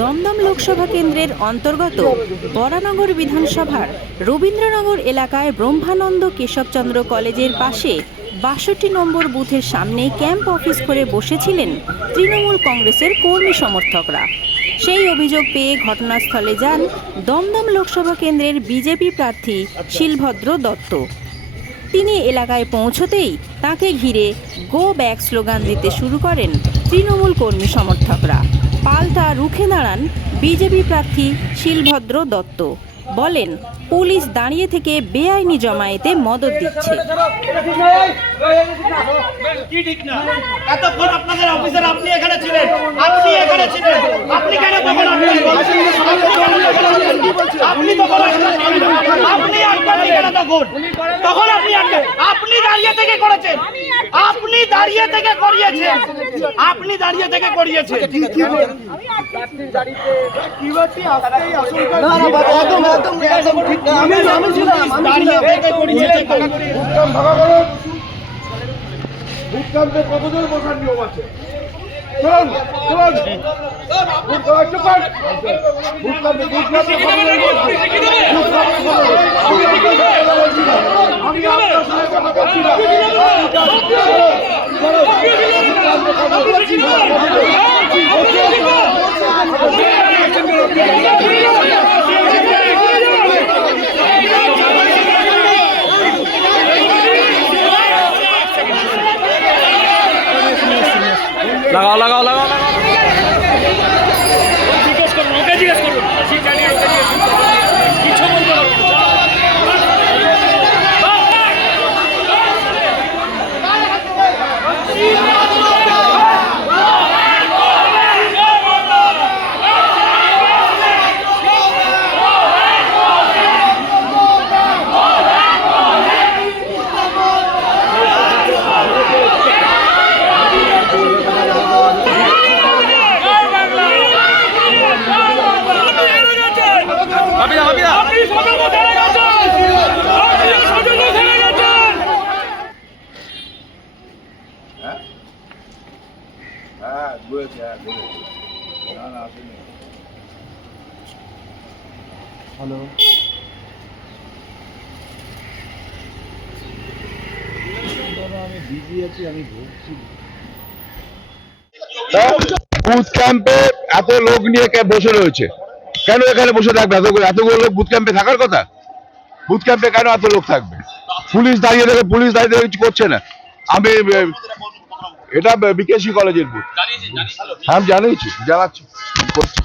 দমদম লোকসভা কেন্দ্রের অন্তর্গত বরানগর বিধানসভার রবীন্দ্রনগর এলাকায় ব্রহ্মানন্দ কেশবচন্দ্র কলেজের পাশে বাষট্টি নম্বর বুথের সামনে ক্যাম্প অফিস করে বসেছিলেন তৃণমূল কংগ্রেসের কর্মী সমর্থকরা। সেই অভিযোগ পেয়ে ঘটনাস্থলে যান দমদম লোকসভা কেন্দ্রের বিজেপি প্রার্থী শিলভদ্র দত্ত। তিনি এলাকায় পৌঁছতেই তাকে ঘিরে গো ব্যাক স্লোগান দিতে শুরু করেন তৃণমূল কর্মী সমর্থকরা। পাল্টা রুখে দাঁড়ান বিজেপি প্রার্থী শিলভদ্র দত্ত। বলেন, পুলিশ দাঁড়িয়ে থেকে বেআইনি জমায়েতে মদত দিচ্ছে। আপনি এখানে ছিলেন। আপনি এখানে ছিলেন। আপনি কেন তখন আপনি আপনি তখন আপনি আটকানি কেন তখন তখন আপনি আটকে আপনি থেকে করেছেন আপনি দাঁড়িয়ে থেকে করিয়েছেন। আপনি দাঁড়িয়ে থেকে করিয়েছেন। দাঁড়িয়ে থেকে কতজন বসার নিয়ম আছে? আমি আপনার সঙ্গে কথা বলছি না চলুন, বুটকামে কতজন? লাগাও লাগাও লাগাও লাগাও। জিজ্ঞেস করুন ওকে জিজ্ঞেস করুন সে জানি ওকে জিজ্ঞেস করুন কিছু বলতে পারব না। হাবিদা হাবিদা আপনি সতর্ক থেমে গেছেন আপনি সতর্ক থেমে গেছেন হ্যাঁ বুঝেছি হ্যাঁ বুঝেছি না না আসেনি হ্যালো। আমি বিজি আছি আমি ভুগছি। বুথ ক্যাম্পে এত লোক নিয়ে কে বসে রয়েছে? কেন এখানে বসে থাকবে? এতগুলো এতগুলো লোক বুথ ক্যাম্পে থাকার কথা? বুথ ক্যাম্পে কেন এত লোক থাকবে? পুলিশ দাঁড়িয়ে থাকে পুলিশ দাঁড়িয়ে কিছু করছে না। আমি এটা বিকেসি কলেজের বুথ হ্যাঁ আমি জানিয়েছি। জানাচ্ছি। করছি।